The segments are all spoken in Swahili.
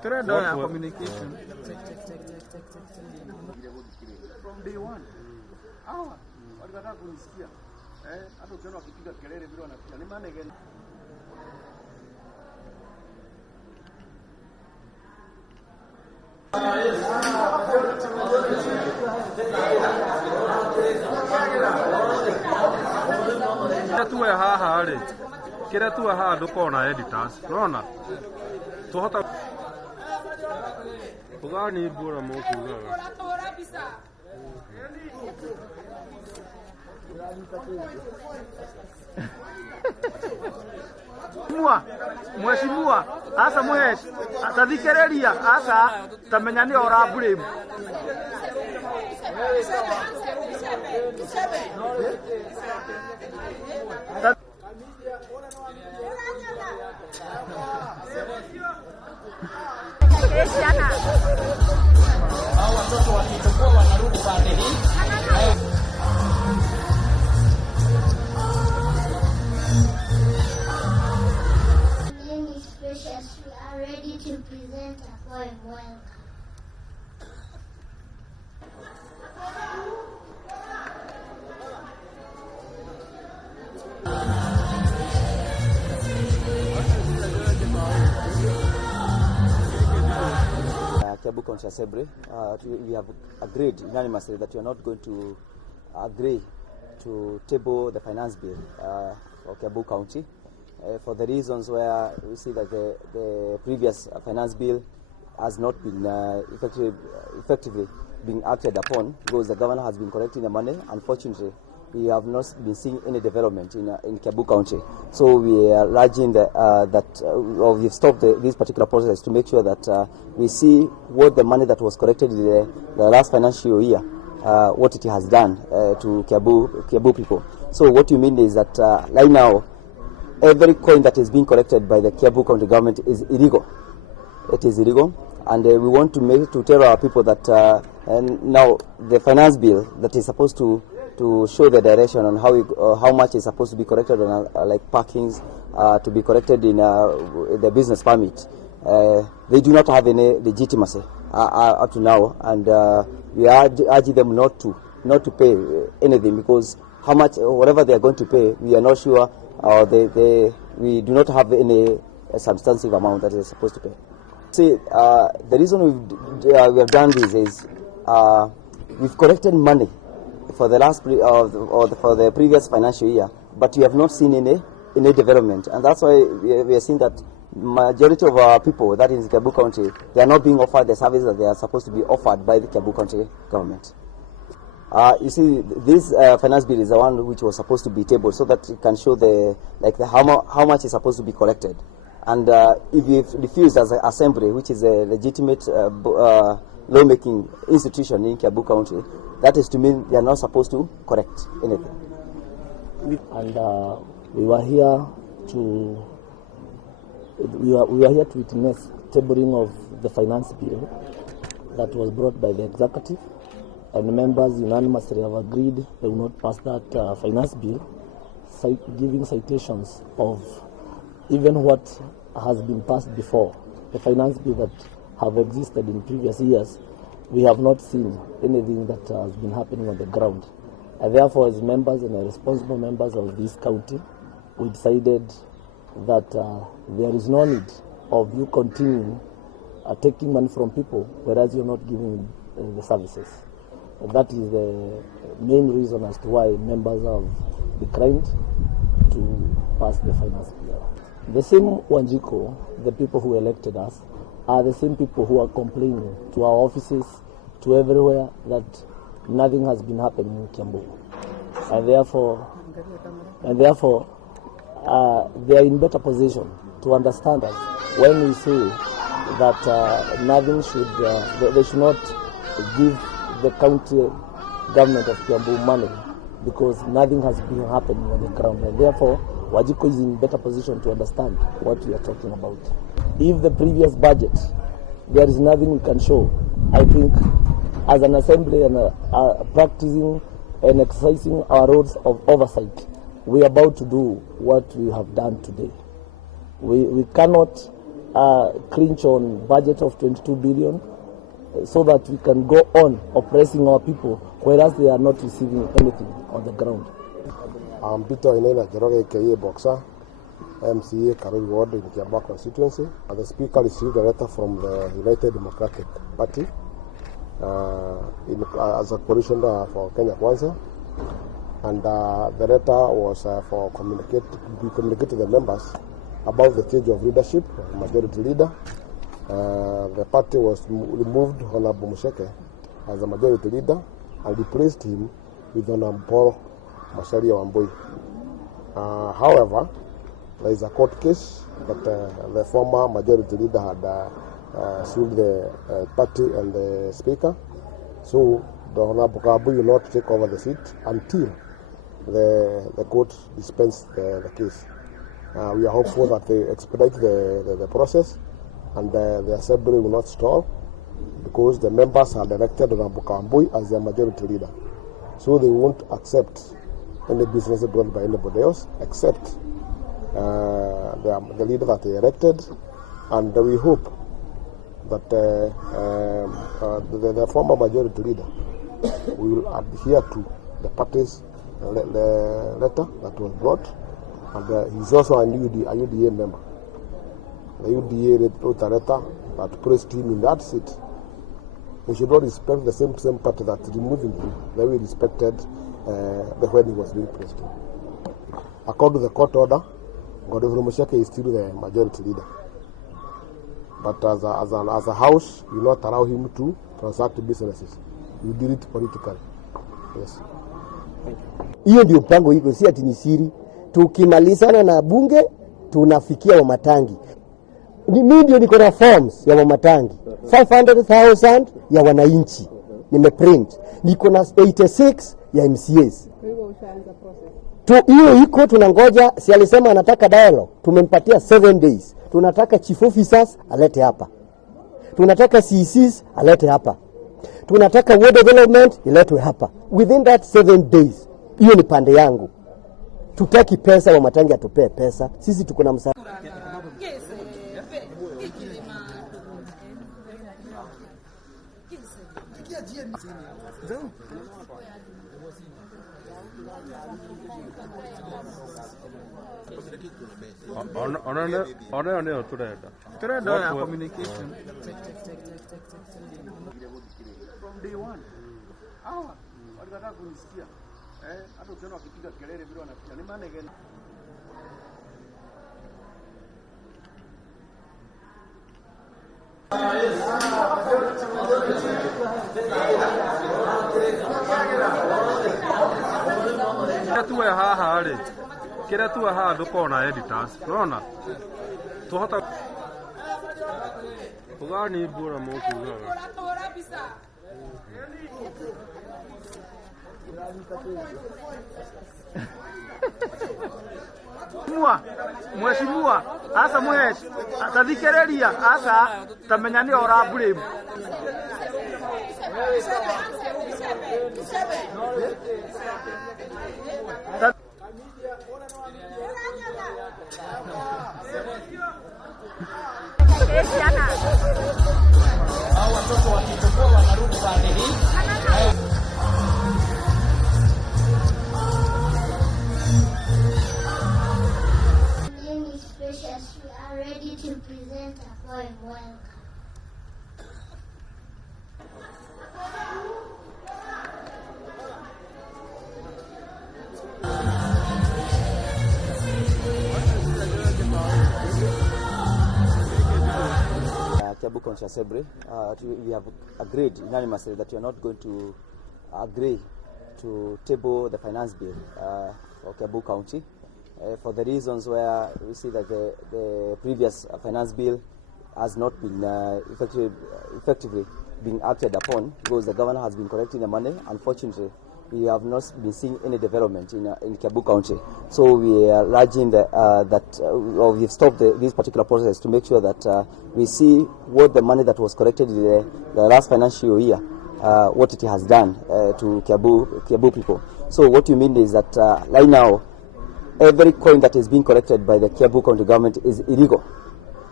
communication. From day one. Hawa walikataa kunisikia. Hata ukiona wakipiga kelele vile wanapiga. Ni maana gani? Tu ya haha ri kira tu haha ndukona editors urona tuhota ugani bora mo kugaga Mheshimiwa asa mweshi atathikereria asa tamenya ni ora blame watoto wakitoka wanarudi pande hii. We are ready to present a poem. Welcome. KIAMBU County Assembly, we have agreed unanimously that we are not going to agree to table the finance bill for KIAMBU County for the reasons where we see that the previous finance bill has not been effectively being acted upon because the governor has been collecting the money. Unfortunately, we have not been seeing any development in KIAMBU County. So we are urging we've stopped this particular process to make sure that we see what the money that was collected in the last financial year, what it has done to KIAMBU people. So what you mean is that right now, every coin that is being collected by the KIAMBU County government is illegal. It is illegal, and we want to tell our people that now the finance bill that is supposed to show the direction on how much is supposed to be collected on like parkings to be collected in the business permit. They do not have any legitimacy up to now, and we urge them not to pay anything because how much whatever they are going to pay, we are not sure. We do not have any substantive amount that is supposed to pay. See, the reason we have done this is we've collected money for the last for the previous financial year, but we have not seen any development, and that's why we are seeing that majority of our people that is KIAMBU County, they are not being offered the services that they are supposed to be offered by the KIAMBU County government. You see, this finance bill is the one which was supposed to be tabled so that it can show how much is supposed to be collected. And if we refuse as an assembly, which is a legitimate lawmaking institution in KIAMBU County, that is to mean they are not supposed to correct anything. And we were here to witness tabling of the finance bill that was brought by the executive. And members unanimously have agreed they will not pass that finance bill, giving citations of even what has been passed before. The finance bill that have existed in previous years, we have not seen anything that has been happening on the ground. And therefore, as members and responsible members of this county, we decided that there is no need of you continuing taking money from people, whereas you're not giving the services. That is the main reason as to why members have declined to pass the finance bill. The same Wanjiko, the people who elected us, are the same people who are complaining to our offices, to everywhere, that nothing has been happening in KIAMBU. And therefore, they are in better position to understand us when we say that nothing should, they should not give the county government of KIAMBU money because nothing has been happening on the ground. And therefore, Wajiko is in better position to understand what we are talking about. If the previous budget, there is nothing we can show, I think as an assembly and practicing and exercising our roles of oversight, we are about to do what we have done today. We cannot clinch on budget of 22 billion so that we can go on oppressing our people, whereas they are not receiving anything on the ground. I'm Peter Inena Jeroge KIA Boxer, MCA Karua in KIAMBU constituency. The Speaker received a letter from the United Democratic Party as a coalition for Kenya Kwanza, and the letter was for communicate to the members about the change of leadership, majority leader. The party was removed Honorable Musyoka as a majority leader and replaced him with Honorable Musalia Mudavadi. However, there is a court case that the former majority leader had sued the party and the speaker. So the Honorable Karua will not take over the seat until the court dispense the case. We are hopeful that they expedite the process and the assembly will not stall, because the members are elected Honorable Karua as their majority leader. So they won't accept any business brought by anybody else except the leader that they elected, and we hope that the former majority leader will adhere to the party's letter that was brought, and he's also a UDA member. The UDA wrote a letter that placed him in that seat. We should not respect the same party that removing him that we respected when he was being placed. According to the court order, Uhuru Kenyatta is still the majority leader. But as a house, we will not allow him to transact businesses. We deal it politically. Yes. Hiyo ndio mpango iko, si ati ni siri. Tukimalizana na bunge tunafikia WAMATANGI. Mimi ndio niko na forms ya WAMATANGI 500,000 ya wananchi nimeprint. Niko na 86 ya MCAs. Hiyo iko tunangoja, si alisema anataka dialogue. Tumempatia 7 days. Tunataka chief officers alete hapa. Tunataka CCs alete hapa. Tunataka ward development iletwe hapa. Within that 7 days. Hiyo ni pande yangu. Tutaki pesa, WAMATANGI atupee pesa. Sisi tuko na msaada. Ona turenda ya communication from day one. Hawa walikataa kunisikia. Hata ukiona wakipiga kelele vile wanapiga ni maana gani? tuwe haha ri kira tuwe haha ndukona editors urona tuhota ugani bura mukuga Mheshimiwa asa mweshi atathikereria asa tamenya ni ora blame watoto wakitoka wanarudi pande hii. Ready to present a poem. Welcome. KIAMBU County Assembly, we have agreed unanimously that we are not going to agree to table the finance bill for KIAMBU County. For the reasons where we see that the previous finance bill has not been effectively being acted upon, because the governor has been collecting the money. Unfortunately, we have not been seeing any development in KIAMBU County. So we are urging we've stopped this particular process to make sure that we see what the money that was collected in the last financial year, what it has done to KIAMBU people. So what you mean is that right now, every coin that is being collected by the KIAMBU County government is illegal.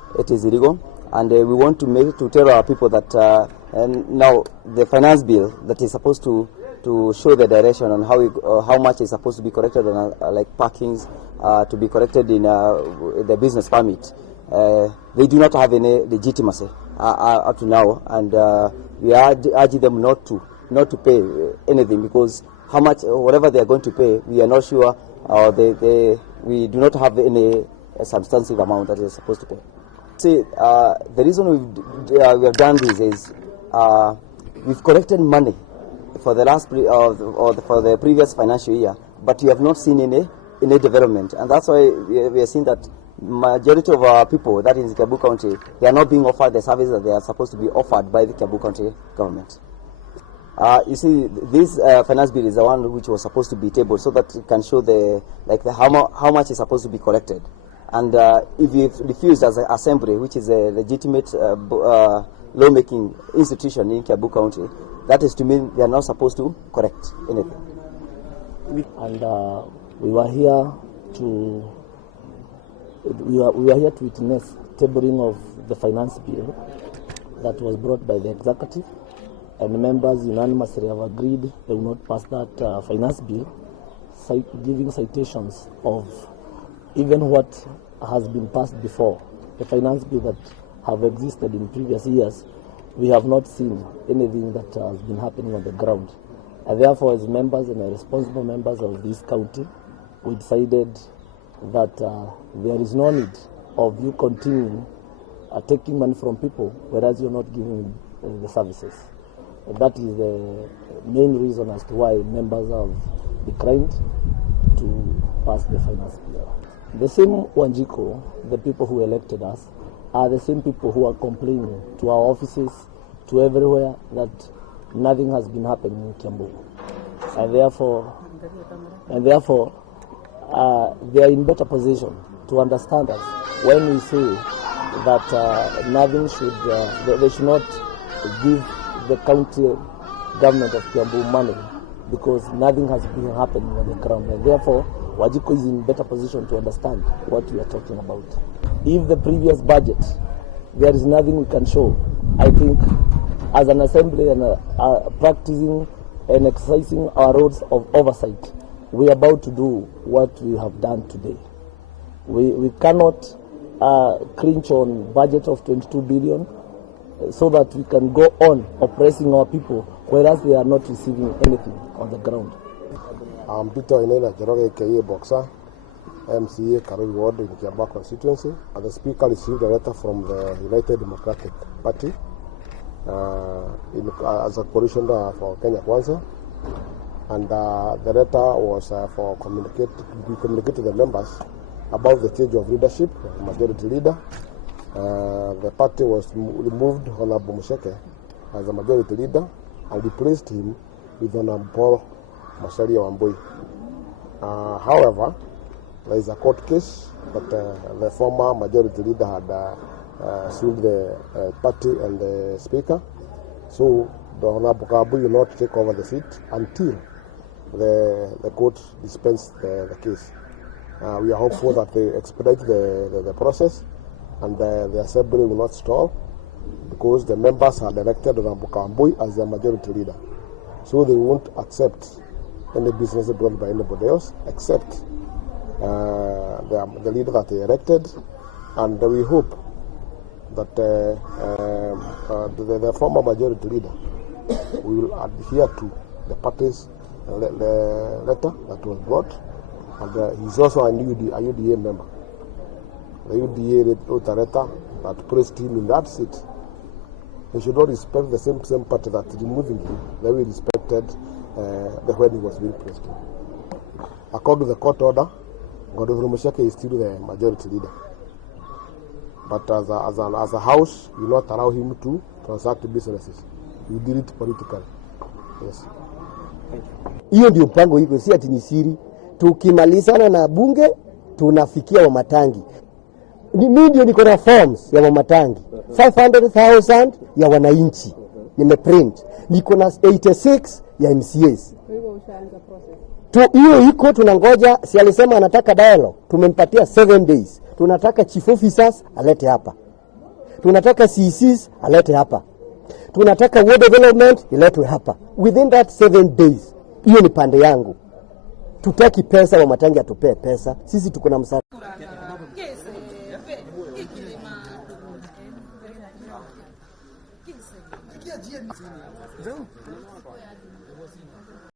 it is illegal, and we want to tell our people that now the finance bill that is supposed to show the direction on how much is supposed to be corrected on like parkings to be corrected in the business permit. They do not have any legitimacy up to now, and we urge them not to pay anything, because how much, whatever they are going to pay, we are not sure, we do not have any substantive amount that they are supposed to pay. See, the reason we have done this is we've collected money for the last for the previous financial year, but we have not seen any development, and that's why we are seeing that majority of our people that is in Kiambu County, they are not being offered the services that they are supposed to be offered by the Kiambu County government. You see, this finance bill is the one which was supposed to be tabled so that it can show how much is supposed to be collected. And if we refuse as an assembly, which is a legitimate lawmaking institution in Kiambu County, that is to mean they are not supposed to correct anything. And we were here to witness tabling of the finance bill that was brought by the executive, and members unanimously have agreed they will not pass that finance bill, giving citations of even what has been passed before. The finance bill that have existed in previous years, we have not seen anything that has been happening on the ground. And therefore, as members and responsible members of this county, we decided that there is no need of you continuing taking money from people, whereas you're not giving the services. And that is the main reason as to why members have declined to pass the finance bill. The same Wanjiko, the people who elected us, are the same people who are complaining to our offices, to everywhere, that nothing has been happening in Kiambu. And therefore, they are in better position to understand us when we say that nothing should, they should not give the county government of Kiambu money, because nothing has been happening on the ground. And therefore, Wajiko is in better position to understand what we are talking about. If the previous budget, there is nothing we can show, I think as an assembly and practicing and exercising our roles of oversight, we are about to do what we have done today. We cannot cringe on budget of 22 billion so that we can go on oppressing our people, whereas they are not receiving anything on the ground. I'm Peter Inena Jeroge KIA Boxer, MCA Karua in Kiambu constituency. The speaker received a letter from the United Democratic Party as a coalition for Kenya Kwanza, and the letter was for communicate to the members about the change of leadership, majority leader. The party was removed Honorable Musyoka as a majority leader and replaced him with Honorable Musalia Mudavadi. However, there is a court case that the former majority leader had sued the party and the speaker. So the Honorable Karua will not take over the seat until the court dispense the case. We are hopeful that they expedite the process, and the assembly will not stall, because the members had elected Honorable Karua as their majority leader. So they won't accept any business brought by anybody else except the leader that they elected, and we hope that the former majority leader will adhere to the party's letter that was brought, and he's also a UDA member. The UDA wrote a letter that praised him in that seat. He should not respect the same party that removing him that we respected when he was being placed. According to the court order, Uhuru Kenyatta is still the majority leader. But as a house, you will not allow him to transact businesses. You deal it politically. Yes. Hiyo ndio mpango iko, si ati ni siri. Tukimalizana na bunge tunafikia Wamatangi. Mimi ndio niko na forms ya Wamatangi 500,000 ya wananchi nimeprint. Niko na 86 ya MCAs. Hiyo iko tunangoja. Si alisema anataka dialogue, tumempatia 7 days. Tunataka chief officers alete hapa. tunataka CCs alete hapa, tunataka ward development iletwe hapa within that 7 days. Hiyo ni pande yangu. Tutaki pesa, Wamatangi atupee pesa, sisi tuko na msaada.